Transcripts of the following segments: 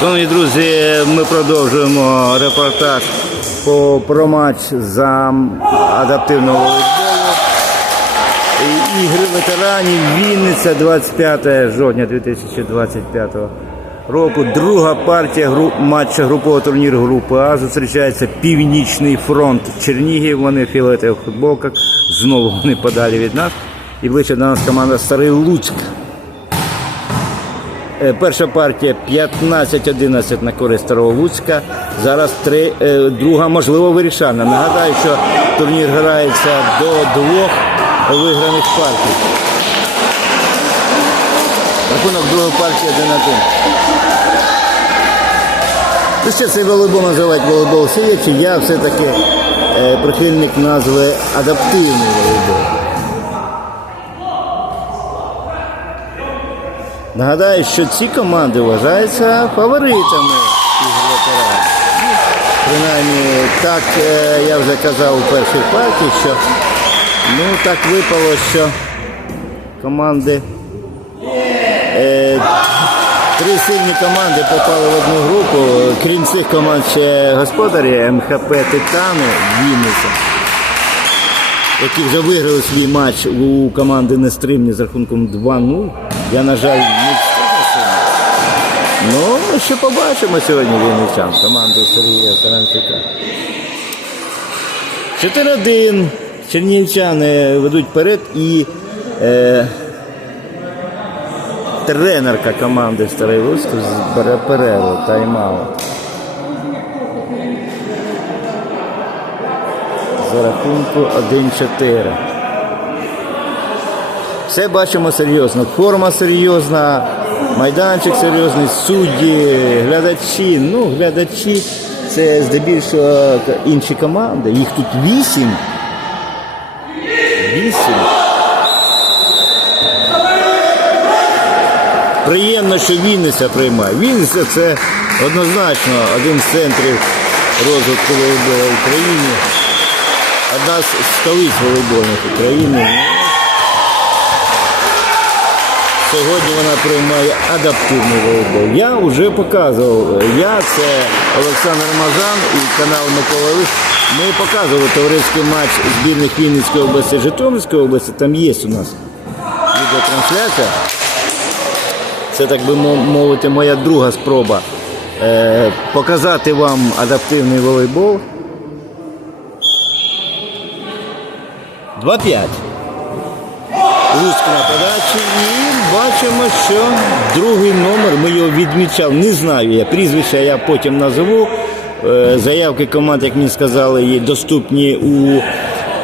Шановні друзі, ми продовжуємо репортаж по про матч за адаптивного волейболу. Ігри ветеранів Вінниця 25 жовтня 2025 року. Друга партія гру, матча групового турніру групи А зустрічається Північний фронт Чернігів. Вони в фіолетових футболках. Знову вони подалі від нас. І ближче до нас команда Старий Луцьк. Е, Перша партія 15-11 на користь Старого Луцька. Зараз три, е, друга, можливо, вирішальна. Нагадаю, що турнір грається до двох виграних партій. Рахунок другої партії 1-1. Ну, Ще цей волейбол називають волейбол сіячий. Я все-таки е, прихильник назви адаптивний волейбол. Нагадаю, що ці команди вважаються фаворитами із. Принаймні, так е, я вже казав у першій партії, що ну так випало, що команди. Е, Три сильні команди попали в одну групу. Крім цих команд ще господарі МХП Титани Вінниця, які вже виграли свій матч у команди Нестримні з рахунком 2-0. Я, на жаль, не. Ну, ще побачимо сьогодні вінничан, команду Сергія Саранчука. 4-1. Чернігівчани ведуть вперед і е, тренерка команди Старий Луцьк бере перерву, тайм-аут. За рахунку 1-4. Все бачимо серйозно. Форма серйозна, майданчик серйозний, судді, глядачі. Ну, глядачі це здебільшого інші команди. Їх тут вісім. Вісім. Приємно, що Вінниця приймає. Вінниця це однозначно один з центрів розвитку волейболу в Україні. Одна з столиць волейбольних України. Сьогодні вона приймає адаптивний волейбол. Я вже показував. Я це Олександр Мазан і канал Микола Лис. Ми показували товариський матч збірних Вінницької області, Житомирської області. Там є у нас відеотрансляція. Це, так би мовити, моя друга спроба е, показати вам адаптивний волейбол. 2-5. Луцьк на подачі і бачимо, що другий номер, ми його відмічав, не знаю я прізвища, я потім назову. Е, Заявки команд, як мені сказали, є доступні у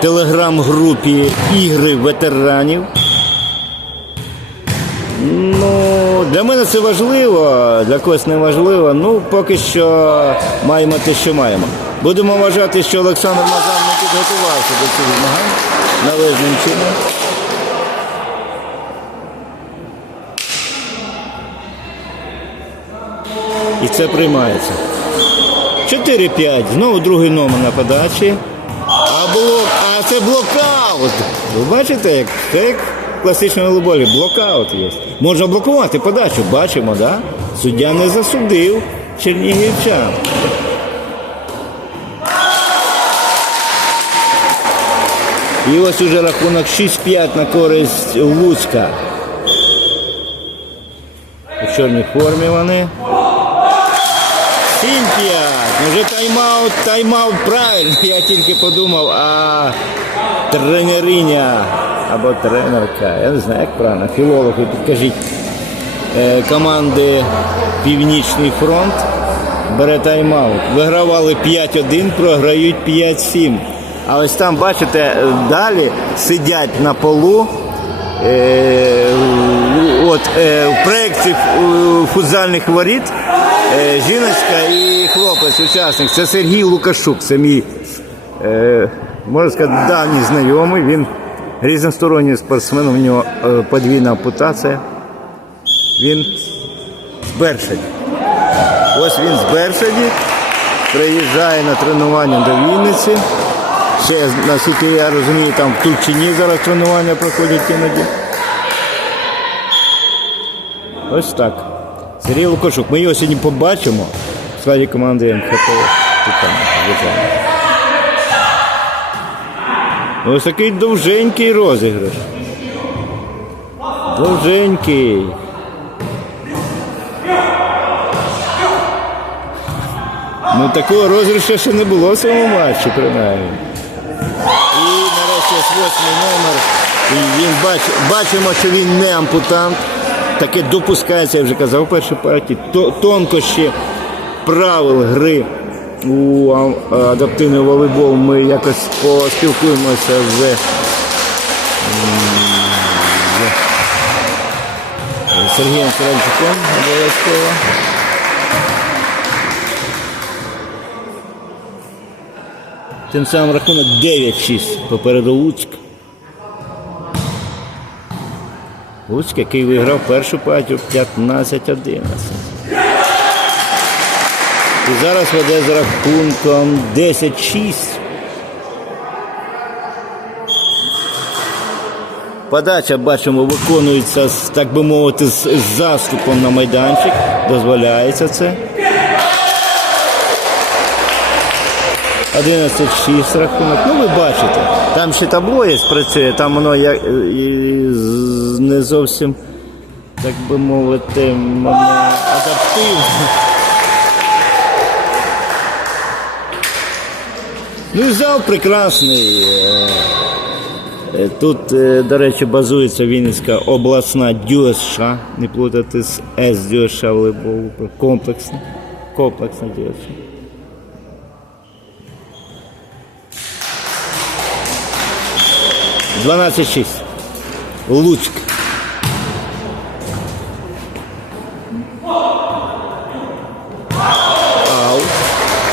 телеграм-групі ігри ветеранів. Ну, для мене це важливо, для когось не важливо. Ну, поки що маємо те, що маємо. Будемо вважати, що Олександр Мазан не підготувався до цих змагань належним чином. І це приймається. 4-5. Знову другий номер на подачі. А блок, а це блокаут. Ви бачите, як як в класичному волейболі блокаут є. Можна блокувати подачу, бачимо, да? Суддя не засудив чернігівчан. І ось уже рахунок 6-5 на користь Луцька. У чорній формі вони. 7-5. Ну вже тайм-аут, тайм-аут правильно, я тільки подумав, а тренериня або тренерка, я не знаю, як правильно, філологи, підкажіть, е, команди Північний фронт бере тайм-аут. Вигравали 5-1, програють 5-7. А ось там, бачите, далі сидять на полу. Е, от, е, в проєкті е, футзальних воріт жіночка і хлопець, учасник. Це Сергій Лукашук. Це мій, е, можна сказати, давній знайомий. Він різносторонній спортсмен, у нього е, подвійна ампутація. Він з Бершаді. Ось він з Бершаді приїжджає на тренування до Вінниці. Ще, наскільки я розумію, там в Тульчині зараз тренування проходять іноді. Ось так. Сергій Лукашук. Ми його сьогодні побачимо в складі команди МХП. Ось такий довженький розіграш. Довженький. Ну такого розіграшу ще не було в цьому матчі, принаймні. І нарешті ось восьмий номер. І він бач, бачимо, що він не ампутант. Таке допускається, я вже казав у першій партії. То- Тонкощі правил гри у адаптивний волейбол ми якось поспілкуємося з, Сергієм Корольчуком обов'язково. Тим самим рахунок 9-6 попереду Луцьк. Луцьк, який виграв першу партію 15-11. І зараз веде з рахунком 10-6. Подача, бачимо, виконується, так би мовити, з, заступом на майданчик. Дозволяється це. 11-6 рахунок. Ну, ви бачите, там ще табло є працює, там воно як, і не зовсім, так би мовити, воно адаптивне. Ну і зал прекрасний. Е, Тут, е, до речі, базується Вінницька обласна ДЮСШ, не плутати з С ДЮСШ волейболу, комплексна. Комплексна ДЮСШ. Дванадцять шість. Луцьк.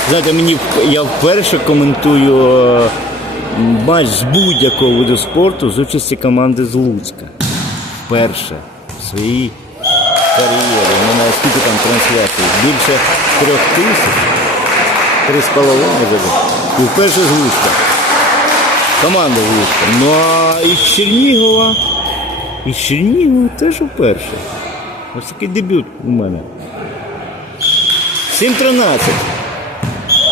Знаєте, мені я вперше коментую е, матч з будь-якого виду спорту з участі команди з Луцька. Вперше в своїй кар'єрі. У мене скільки там трансляцій? Більше трьох тисяч. Три з половиною. І вперше з Луцька. Команда з Луцька. Ну а із Чернігова. Із Чернігова теж вперше. Ось такий дебют у мене. 7-13.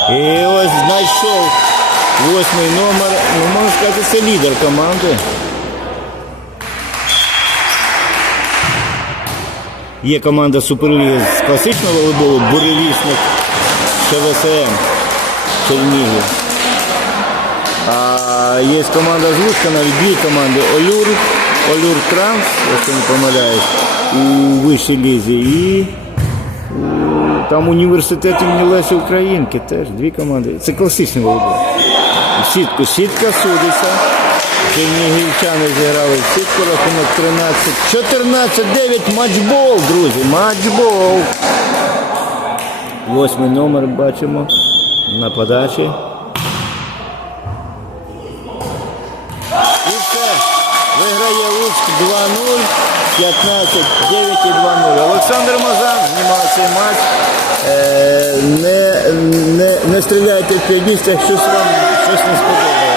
І ось знайшов восьмий номер. Ну, можна сказати, це лідер команди. Є команда Суперліги з класичного волейболу, буревісник ШВСМ Чернігів. А є команда з Луцька, навіть дві команди Олюр, Олюр Транс, якщо не помиляюсь, у вищій лізі. І там університет імені Лесі Українки теж дві команди. Це класичний волейбол. Сітку. Сітка судиться. Чернігівчани зіграли в сітку, рахунок 13. 14-9 матчбол, друзі, матчбол. Восьмий номер бачимо на подачі. Виграє Луцьк 2-0, 15-9 і 2-0. Олександр Мазан знімав цей матч. Е, не, не, не стріляйте в піаніста, щось вам щось не сподобається.